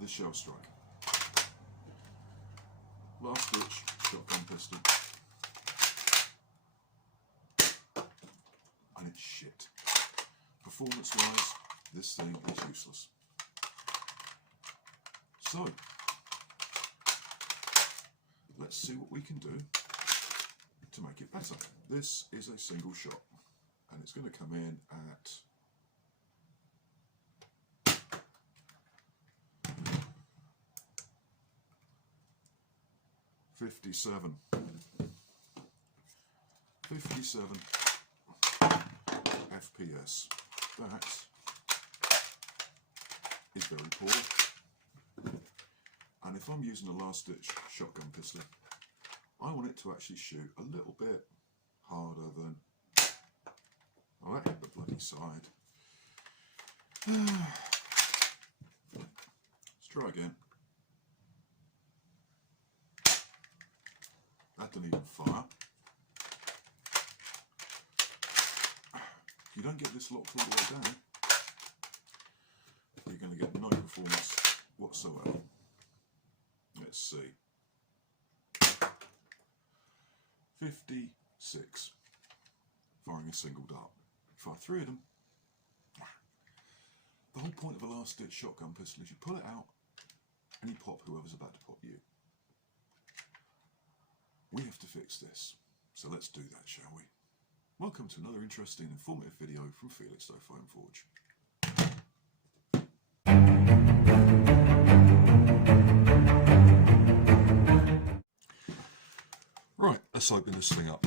the SHELLSTRIKE. Last ditch shotgun pistol. And it's shit. Performance wise, this thing is useless. So, let's see what we can do to make it better. This is a single shot, and it's going to come in at 57 FPS. That is very poor. And if I'm using a last ditch shotgun pistol, I want it to actually shoot a little bit harder than... Oh, that hit the bloody side. Let's try again. That didn't even fire. If you don't get this locked all the way down, you're going to get no performance whatsoever. Let's see. 56. Firing a single dart. Fire 3 of them. The whole point of a last ditch shotgun pistol is you pull it out and you pop whoever's about to pop you. We have to fix this, so let's do that, shall we? Welcome to another interesting and informative video from Felixstowe Foam Forge. Right, let's open this thing up.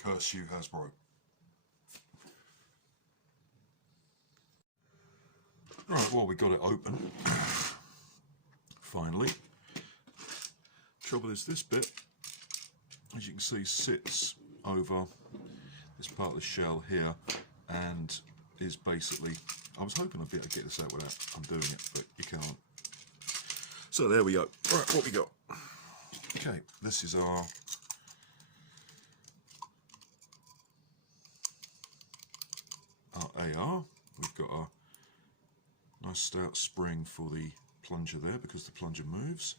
Curse you, Hasbro. Right, well, we got it open. Finally. Trouble is, this bit, as you can see, sits over this part of the shell here and is basically... I was hoping I'd be able to get this out without undoing it, but you can't. So there we go. Right, what we got? Okay, this is our... AR. We've got a nice stout spring for the plunger there because the plunger moves.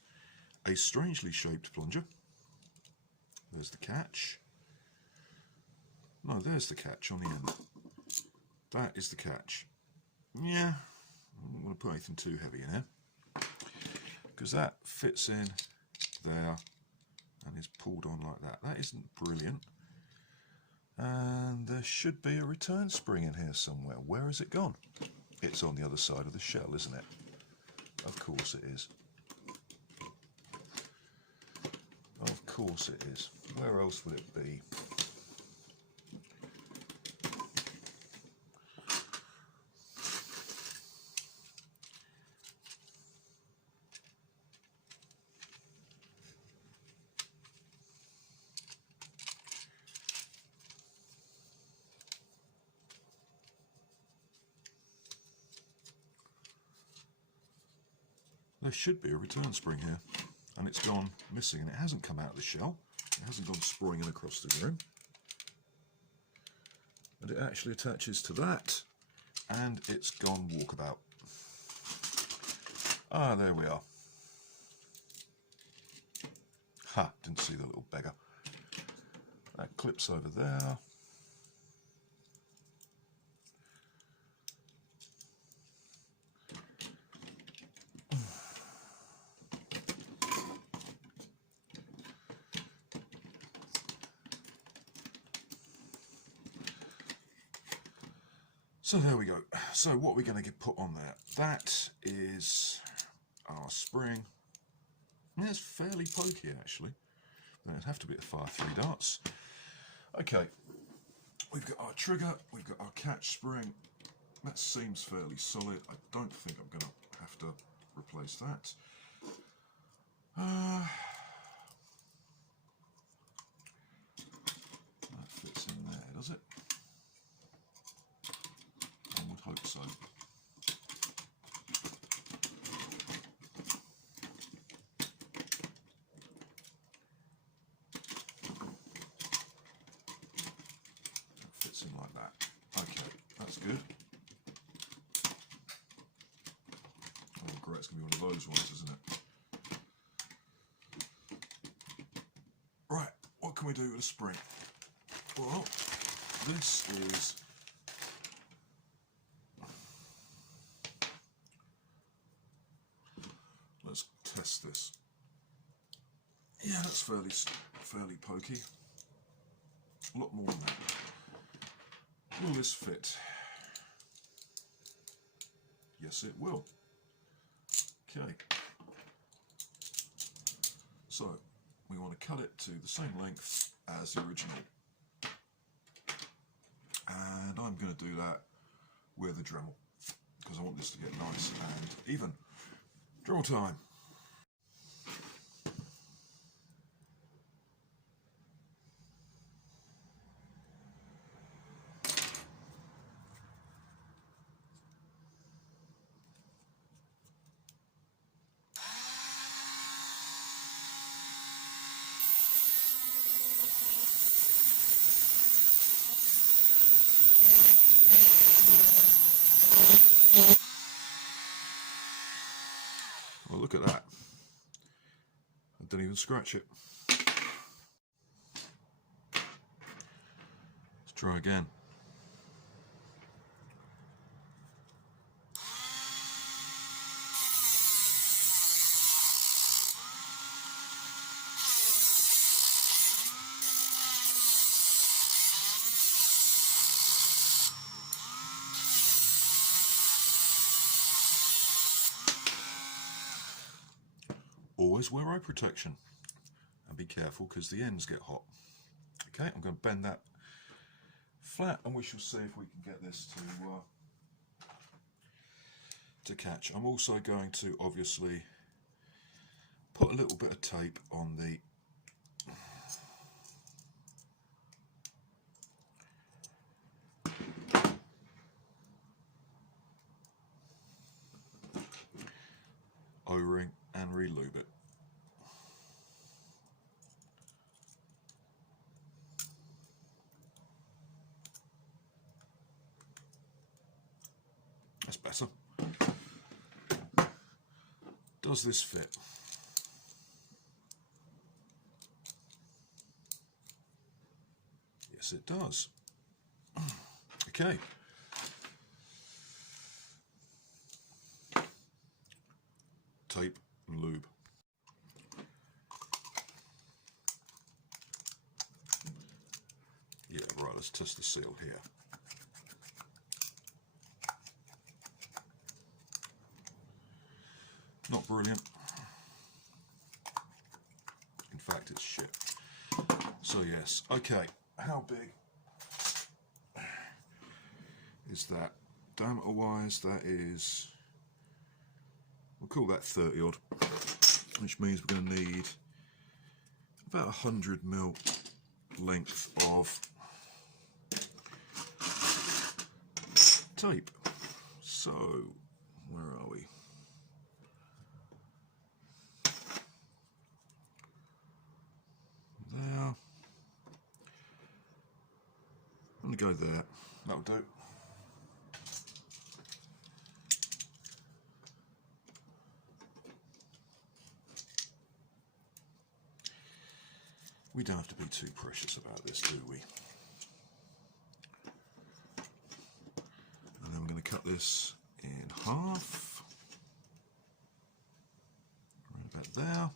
A strangely shaped plunger. There's the catch. No, there's the catch on the end. That is the catch. Yeah, I don't want to put anything too heavy in here because that fits in there and is pulled on like that. That isn't brilliant. And there should be a return spring in here somewhere. Where has it gone? It's on the other side of the shell, isn't it? Of course it is. Of course it is. Where else would it be? There should be a return spring here, and it's gone missing, and it hasn't come out of the shell. It hasn't gone springing across the room. And it actually attaches to that, and it's gone walkabout. Ah, there we are. Ha! Didn't see the little beggar. That clips over there. So there we go. So what we're going to get put on there, that is our spring. It's fairly pokey actually. Then it'd have to be a fire 3 darts. Okay, we've got our trigger, we've got our catch spring. That seems fairly solid. I don't think I'm going to have to replace that. That fits in there, does it? I would hope so. That fits in like that. Okay, that's good. Oh great, it's going to be one of those ones, isn't it? Right, what can we do with a spring? Well, this is let's test this. Yeah, that's fairly pokey. A lot more than that. Will this fit? Yes, it will. Okay. So, we want to cut it to the same length as the original. And I'm going to do that with a Dremel, because I want this to get nice and even. Dremel time. Well, look at that. I didn't even scratch it. Let's try again. Always wear eye protection and be careful because the ends get hot. Okay, I'm going to bend that flat and we shall see if we can get this to catch. I'm also going to obviously put a little bit of tape on the O-ring and re-lube it. That's better. Does this fit? Yes, it does. Okay. Tape and lube. Yeah, right, let's test the seal here. Not brilliant. In fact, it's shit. So yes, okay, how big is that? Diameter wise, that is, we'll call that 30 odd, which means we're going to need about 100 mil length of tape. So, where are we? There. I'm going to go there. That'll do. We don't have to be too precious about this, do we? And then we're going to cut this in half, right about there.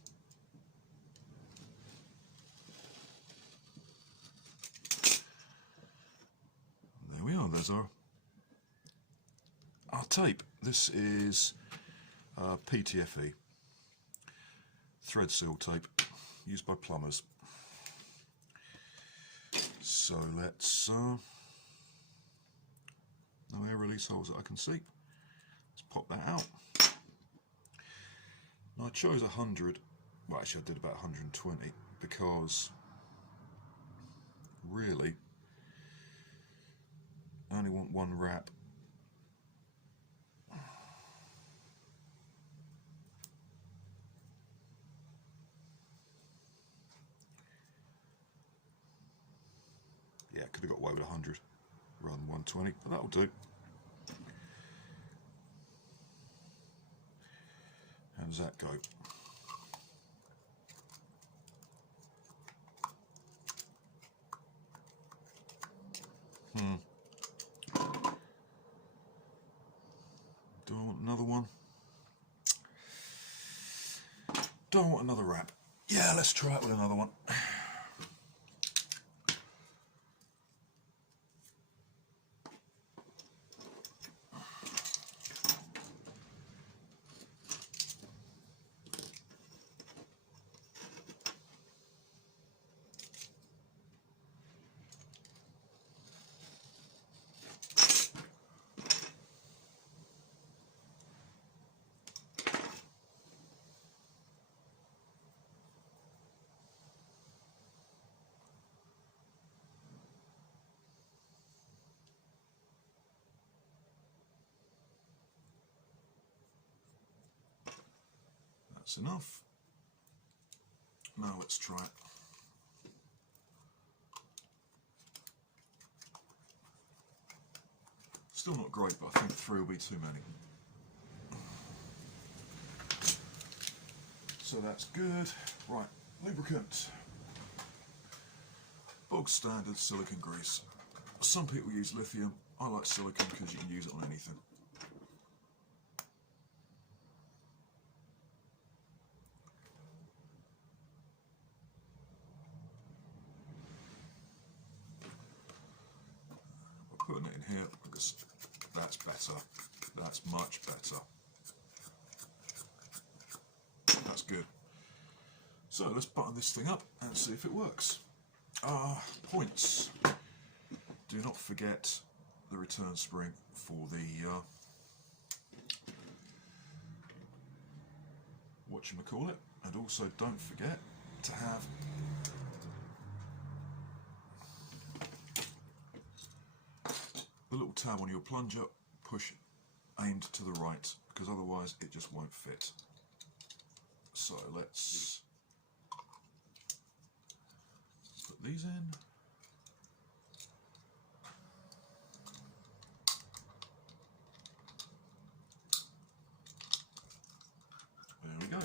And there we are, there's our tape. This is PTFE, thread seal tape, used by plumbers. So let's, no air release holes that I can see. Let's pop that out. Now I chose 100, well actually I did about 120 because really I only want one wrap. Yeah, could have got away with 100 rather than 120, but that'll do. How does that go? Do I want another one? Do I want another wrap? Yeah, let's try it with another one. That's enough. Now let's try it. Still not great, but I think 3 will be too many. So that's good. Right, lubricant. Bog standard silicone grease. Some people use lithium. I like silicone because you can use it on anything. We're putting it in here because that's better. That's much better. That's good. So let's button this thing up and see if it works. Points. Do not forget the return spring for the whatchamacallit, and also don't forget to have the little tab on your plunger aimed to the right, because otherwise it just won't fit. So let's put these in. There we go.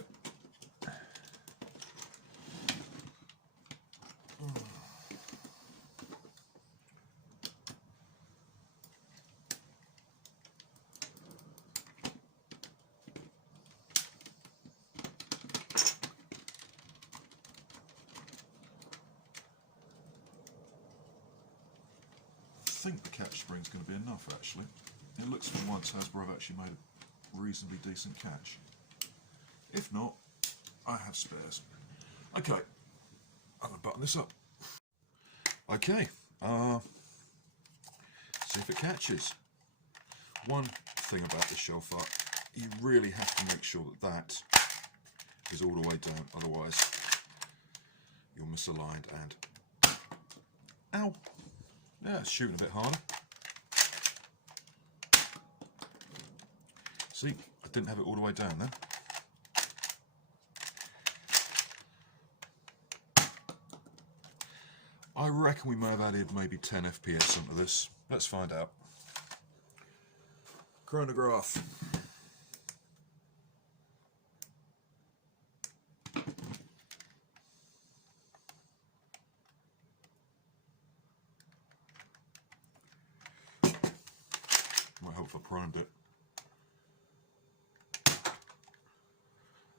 I think the catch spring's going to be enough actually. It looks for once as where I've actually made a reasonably decent catch. If not, I have spares. Okay, I'm going to button this up. Okay, see if it catches. One thing about this shelf art, you really have to make sure that that is all the way down, otherwise you're misaligned and... Ow! Yeah, it's shooting a bit harder. See, I didn't have it all the way down then. I reckon we may have added maybe 10 FPS into this. Let's find out. Chronograph. primed it.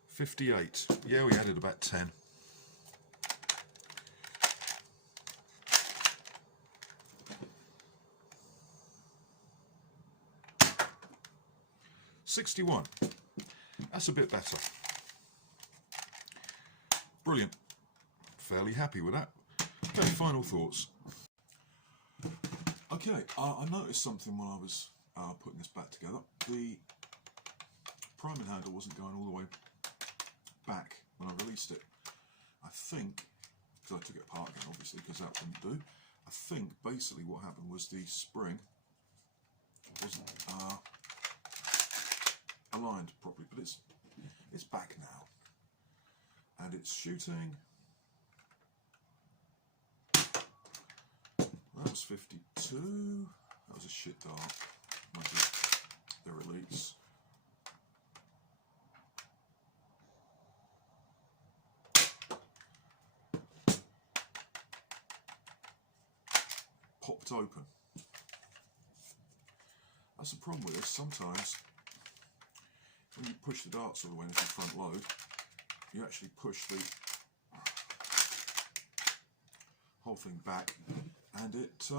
58. Yeah, we added about 10. $61. That's a bit better. Brilliant. Fairly happy with that. Okay, final thoughts. Okay, I noticed something when I was putting this back together. The priming handle wasn't going all the way back when I released it. I think, because I took it apart again obviously, because that wouldn't do. I think basically what happened was the spring wasn't aligned properly, but it's back now. And it's shooting. That was 52. That was a shit dart. They're elites. Popped open. That's the problem with this. Sometimes when you push the darts all the way into the front load, you actually push the whole thing back, and it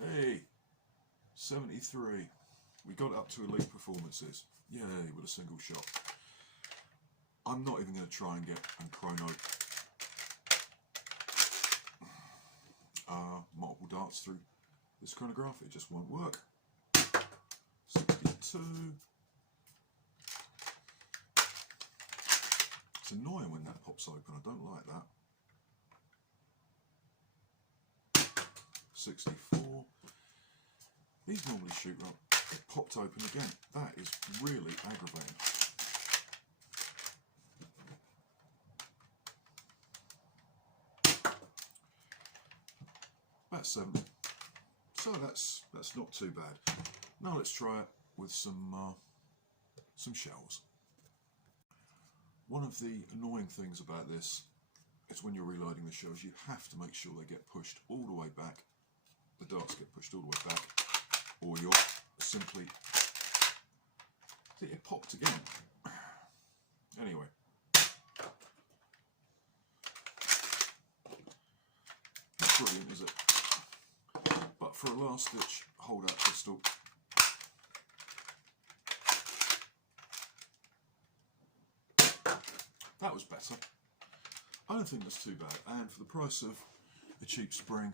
hey, 73. We got it up to elite performances. Yay, with a single shot. I'm not even going to try and get chrono multiple darts through this chronograph. It just won't work. 62. It's annoying when that pops open. I don't like that. 64. These normally shoot up. It popped open again. That is really aggravating. About 70. So that's not too bad. Now let's try it with some shells. One of the annoying things about this is when you're reloading the shells, you have to make sure they get pushed all the way back. The darts get pushed all the way back, or you're simply... See, it popped again. Anyway. Not brilliant, is it? But for a last ditch hold-out pistol, that was better. I don't think that's too bad, and for the price of a cheap spring,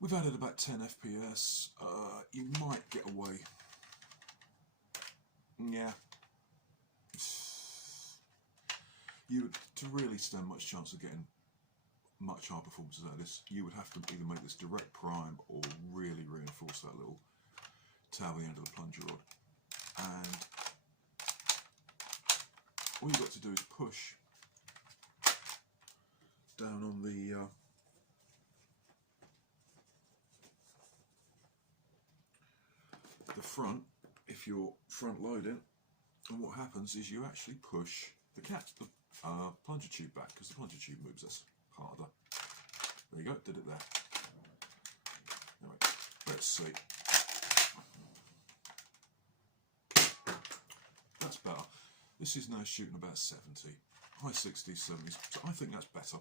we've added about 10 FPS. You might get away. Yeah. To really stand much chance of getting much higher performances out of this, you would have to either make this direct prime or really reinforce that little tab at the end of the plunger rod. And all you've got to do is push down on the front if you're front loading, and what happens is you actually push the plunger tube back, because the plunger tube moves us harder. There you go, did it there. Anyway, let's see. That's better. This is now shooting about 70, high 60s, 70s, so I think that's better.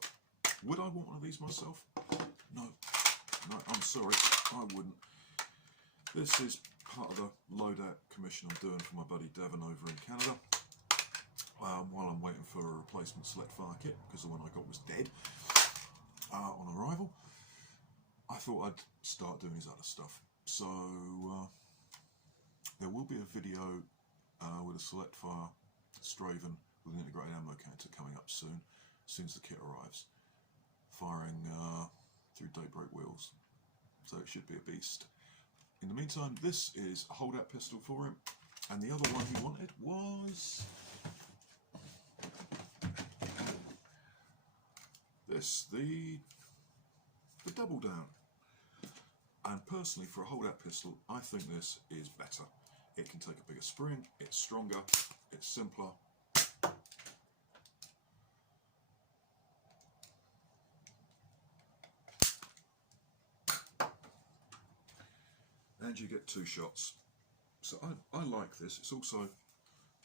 Would I want one of these myself? No, I'm sorry, I wouldn't. This is part of the loadout commission I'm doing for my buddy Devon over in Canada, while I'm waiting for a replacement select fire kit, because the one I got was dead on arrival. I thought I'd start doing his other stuff. So there will be a video with a select fire Straven with an integrated ammo counter coming up soon, as soon as the kit arrives, firing through daybreak wheels, so it should be a beast. In the meantime, this is a holdout pistol for him, and the other one he wanted was this, the double down. And personally, for a holdout pistol, I think this is better. It can take a bigger spring, it's stronger, it's simpler. and you get 2 shots. So I like this. It's also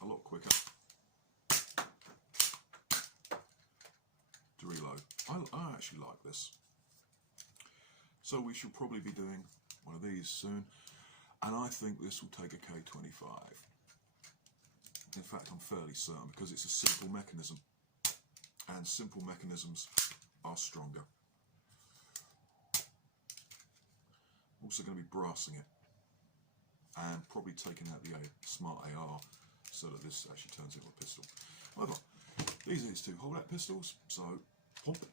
a lot quicker to reload. I actually like this. So we shall probably be doing one of these soon, and I think this will take a K25. In fact, I'm fairly certain, because it's a simple mechanism, and simple mechanisms are stronger. I'm also going to be brassing it, and probably taking out the smart AR, so that this actually turns into a pistol. However, these are these 2 hold-out pistols, so pop it.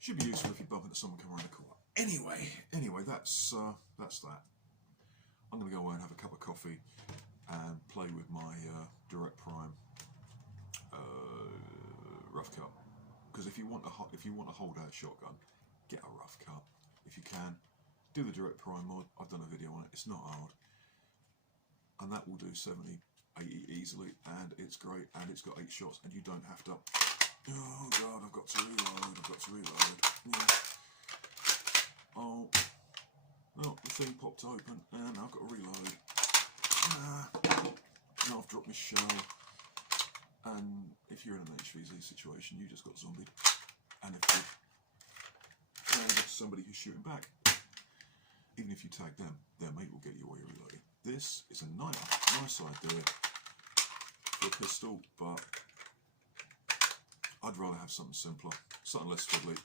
Should be useful if you bump into someone coming around the corner. Anyway, that's that. I'm going to go away and have a cup of coffee and play with my direct prime rough cut. Because if you want a hold-out shotgun, get a rough cut. If you can, do the direct prime mod. I've done a video on it. It's not hard, and that will do 70, 80 easily, and it's great. And it's got 8 shots, and you don't have to. Oh god, I've got to reload. Yeah. Oh, well, the thing popped open, and I've got to reload. Now I've dropped my shell, and if you're in an HVZ situation, you just got zombied. And if there's somebody who's shooting back, even if you tag them, their mate will get you while you're reloading. This is a nice idea for a pistol, but I'd rather have something simpler, something less fiddly,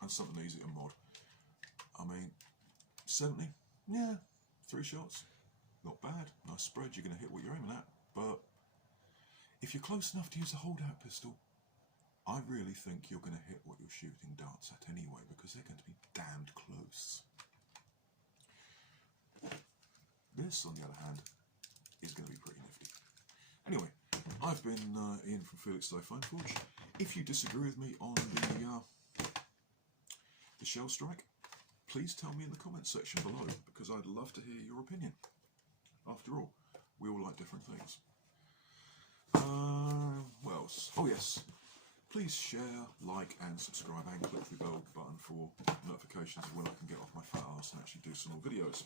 and something easy to mod. I mean, 70, yeah, 3 shots, not bad, nice spread, you're going to hit what you're aiming at, but if you're close enough to use a holdout pistol, I really think you're going to hit what you're shooting darts at anyway, because they're going to be damned close. This, on the other hand, is going to be pretty nifty. Anyway, I've been Ian from Felix Phone Forge. If you disagree with me on the shell strike, please tell me in the comments section below, because I'd love to hear your opinion. After all, we all like different things. What else? Oh yes, please share, like and subscribe, and click the bell button for notifications of when I can get off my fat ass and actually do some more videos.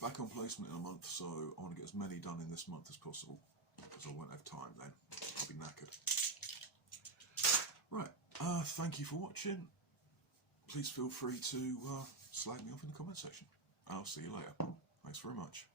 Back on placement in a month, so I want to get as many done in this month as possible, because I won't have time then. I'll be knackered. Right, thank you for watching. Please feel free to slag me off in the comment section. I'll see you later. Thanks very much.